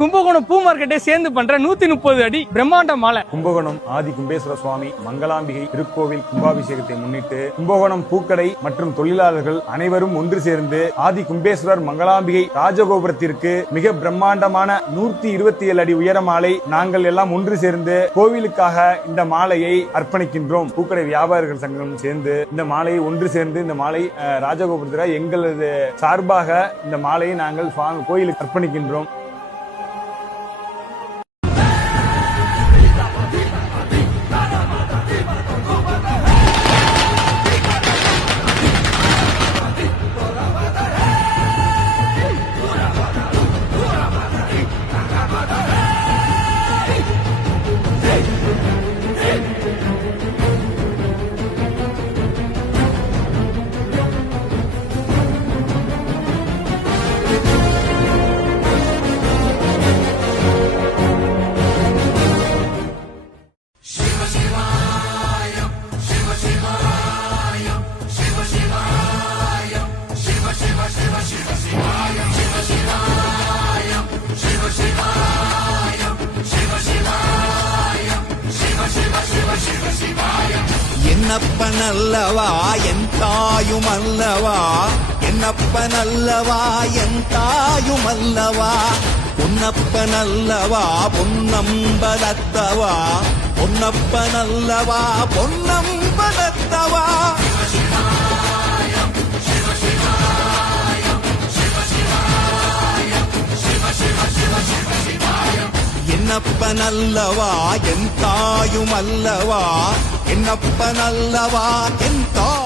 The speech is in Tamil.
கும்பகோணம் பூ மார்க்கெட்டை சேர்ந்து பண்ற 130 அடி பிரம்மாண்ட மாலை. கும்பகோணம் ஆதி கும்பேஸ்வர சுவாமி மங்களாம்பிகை திருக்கோவில் கும்பாபிஷேகத்தை முன்னிட்டு கும்பகோணம் பூக்கடை மற்றும் தொழிலாளர்கள் அனைவரும் ஒன்று சேர்ந்து ஆதி கும்பேஸ்வரர் மங்களாம்பிகை ராஜகோபுரத்திற்கு மிக பிரம்மாண்டமான 127 அடி உயர மாலை நாங்கள் எல்லாம் ஒன்று சேர்ந்து கோவிலுக்காக இந்த மாலையை அர்ப்பணிக்கின்றோம். பூக்கடை வியாபாரிகள் சங்கம் சேர்ந்து இந்த மாலையை ஒன்று சேர்ந்து இந்த மாலை ராஜகோபுரத்தில் எங்களது சார்பாக இந்த மாலையை நாங்கள் கோயிலுக்கு அர்ப்பணிக்கின்றோம். என்னப்பனல்லவா என் தாயுமல்லவா, என்னப்பனல்லவா என் தாயுமல்லவா, பொன்னப்பனல்லவா பொன்னம்பலத்தவா, பொன்னப்பனல்லவா பொன்னம்பலத்தவா. என்னப்பனல்லவா என் தாயுமல்லவா, என்னப்பனல்லவா என் தாய்